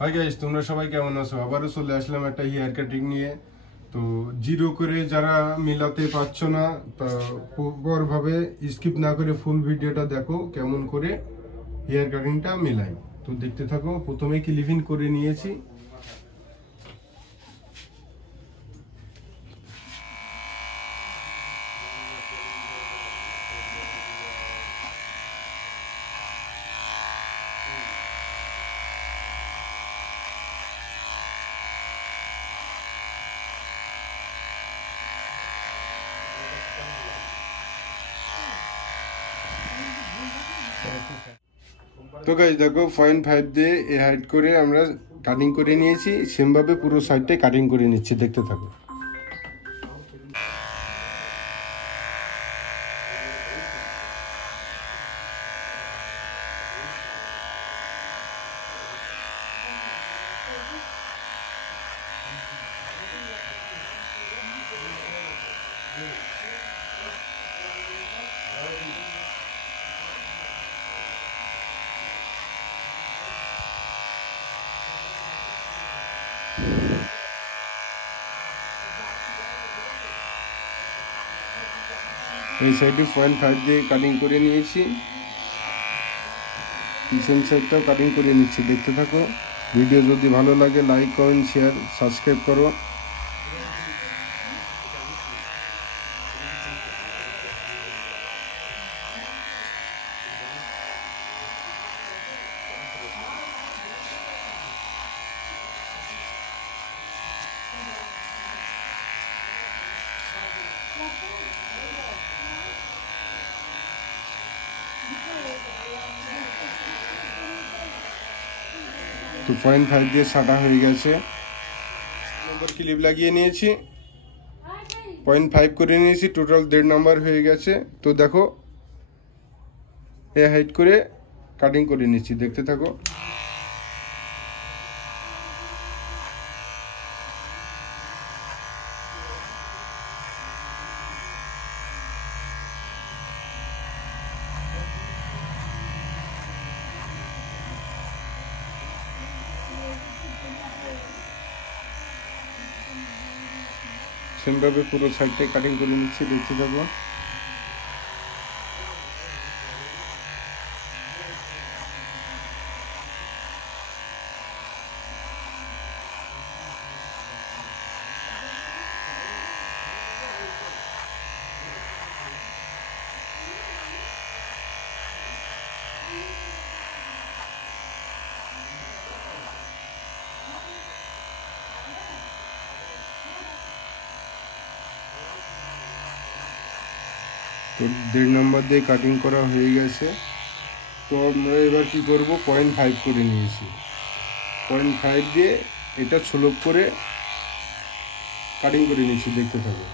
Hi guys, তোমরা সবাই কেমন আছো? আবারও চলে আসলাম একটা হেয়ার কাটিং নিয়ে। তো জিরো করে যারা মিলাতে পারছো না, তা প্রপারভাবে স্কিপ না করে ফুল ভিডিওটা দেখো কেমন করে হেয়ার কাটিংটা মিলাই। তো দেখতে থাকো। প্রথমে ক্লিপিং করে নিয়েছি। তো গাইস দেখো, 0.5 দিয়ে এ হাইট করে আমরা কাটিং করে নিয়েছি। সেমভাবে পুরো সাইডটাই কাটিং করে নিচ্ছি, দেখতে থাকো। এই সাইডে 0.5 দিয়ে কাটিং করে নিয়েছি, পিছন সাইডটাও কাটিং করে নিচ্ছি, দেখতে থাকো। ভিডিও যদি ভালো লাগে লাইক কমেন্ট শেয়ার সাবস্ক্রাইব করো। তো 0.5 দিয়ে ছাটা হয়ে গেছে। নম্বর ক্লিপ লাগিয়ে নিয়েছি, 0.5 করে নিয়েছি, টোটাল 1.5 নাম্বার হয়ে গেছে। তো দেখো, এ হাইট করে কাটিং করে নিচ্ছি, দেখতে থাকো। সেমভাবে পুরো সাইডটাই কাটিং করে নিচ্ছি, দেখতে থাকো। তো 1.5 নাম্বার দিয়ে কাটিং করা হয়ে গেছে। তো আমরা এবার কি করব, 0.5 করে নিয়েছি, 0.5 দিয়ে এটা ছোলক করে কাটিং করে নিচ্ছি, দেখতে থাকো।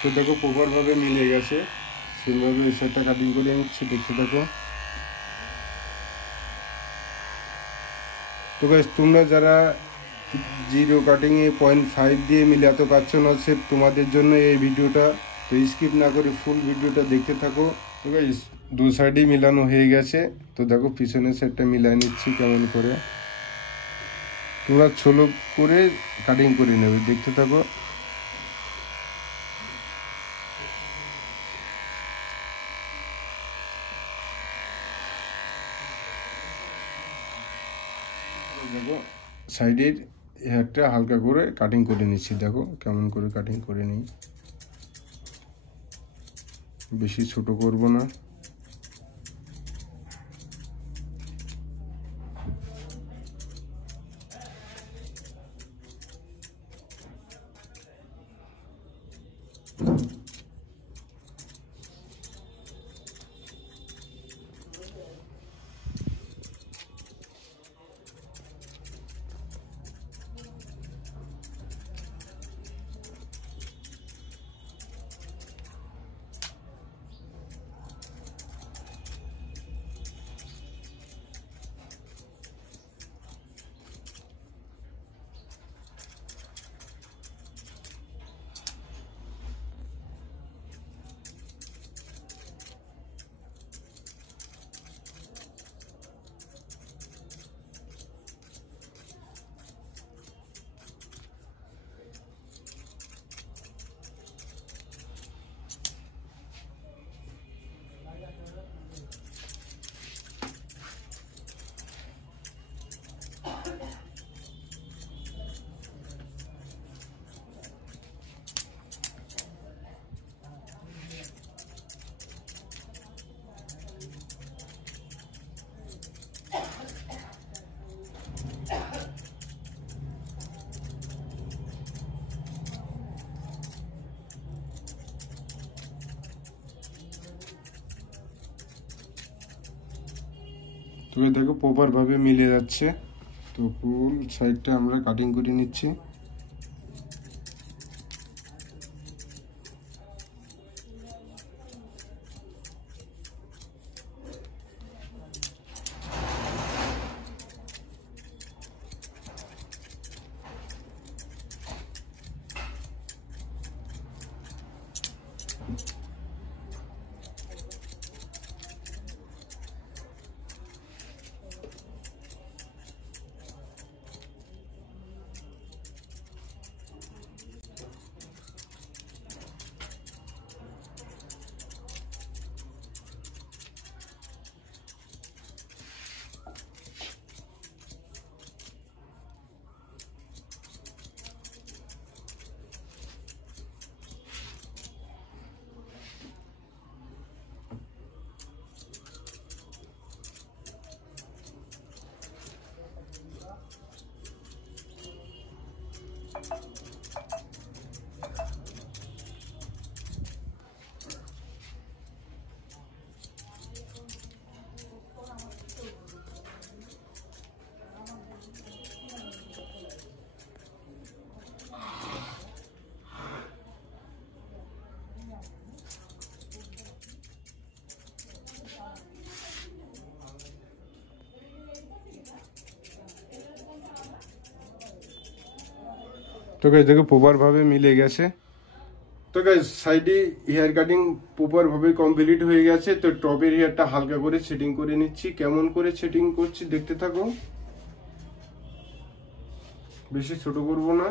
তো দেখো, প্রপারভাবে মিলে গেছে। সেভাবে এই সাইডটা কাটিং করে নিচ্ছি, দেখতে থাকো। তো গাইস, তোমরা যারা জিরো কাটিংয়ে 0.5 দিয়ে মিলাতে পারছো না, সে তোমাদের জন্য এই ভিডিওটা। তো স্কিপ না করে ফুল ভিডিওটা দেখতে থাকো। তো গাইস, দু সাইডই মিলানো হয়ে গেছে। তো দেখো, পিছনের সাইডটা মিলাই নিচ্ছি কেমন করে। তোমরা ছোলো করে কাটিং করে নেবে, দেখতে থাকো। দেখো, সাইডের হেয়ারটা হালকা করে কাটিং করে নিচ্ছি, দেখো কেমন করে কাটিং করে নিই। বেশি ছোট করব না। তো দেখো প্রপার ভাবে মিলে যাচ্ছে। তো ফুল সাইডটা আমরা কাটিং করে নিচ্ছি। তো গাইস দেখো প্রপার ভাবে মিলে গেছে। তো গাইস সাইডে হেয়ার কাটিং প্রপার ভাবে কমপ্লিট হয়ে গেছে। তো টপের হেয়ারটা হালকা করে সেটিং করে নিচ্ছি। কেমন করে সেটিং করছি দেখতে থাকো, বেশি ছোট করব না।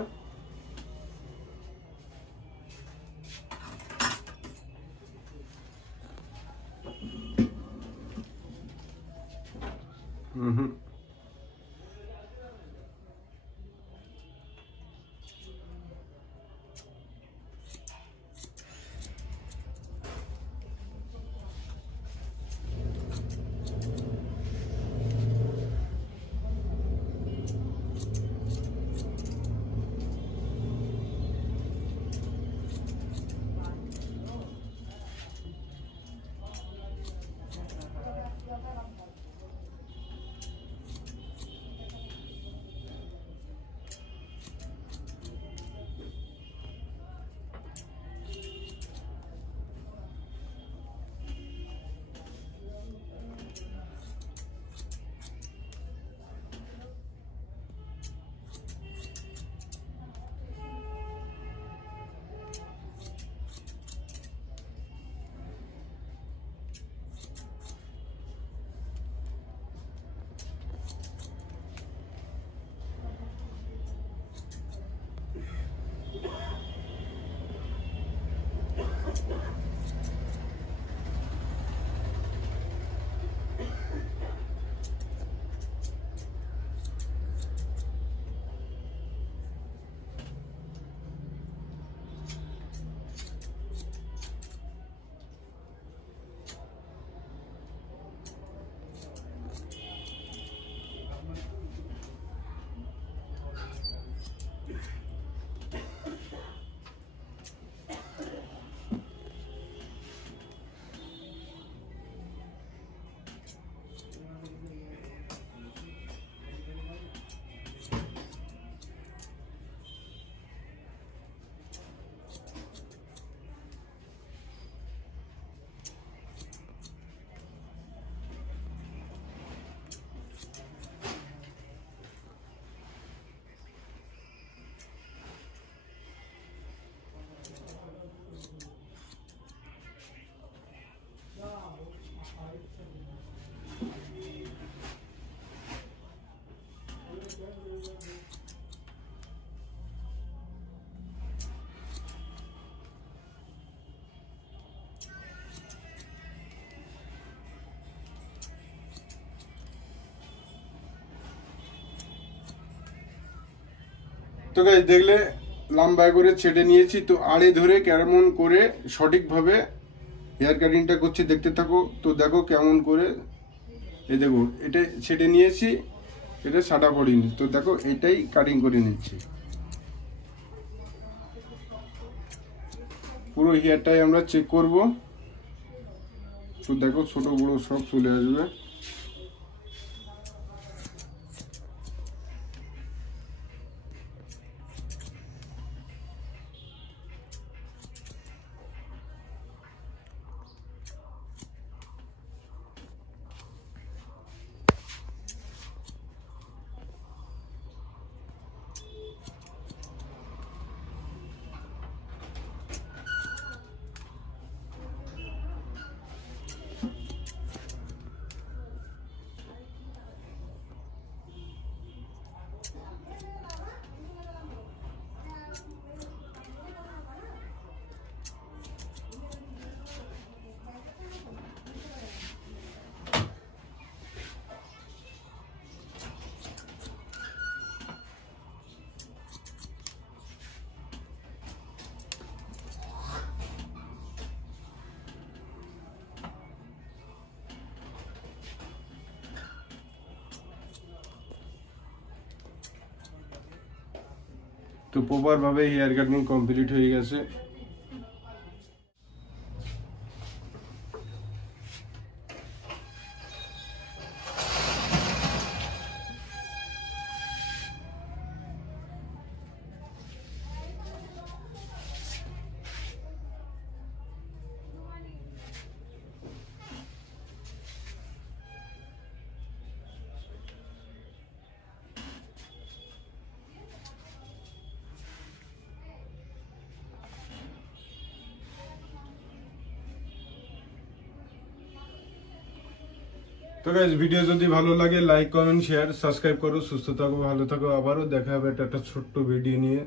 তো গাইস দেখলে লম্বা করে ছেটে নিয়েছি। তো আড়ে ধরে কেমন করে সঠিকভাবে হেয়ার কাটিংটা করছি দেখতে থাকো। তো দেখো কেমন করে, এই দেখো এটা ছেটে নিয়েছি, এটা সাটা পড়িনি। তো দেখো এটাই কাটিং করে নিচ্ছি। পুরো হেয়ারটাই আমরা চেক করব। তো দেখো ছোট বড় সব চলে আসবে। তো প্রপার ভাবে হেয়ার কাটিং কমপ্লিট হয়ে গেছে। তো গাইস ভিডিও যদি ভালো লাগে লাইক কমেন্ট শেয়ার সাবস্ক্রাইব করো। সুস্থ থাকো, ভালো থাকো, আবারও দেখা হবে একটা ছোট্ট ভিডিও নিয়ে।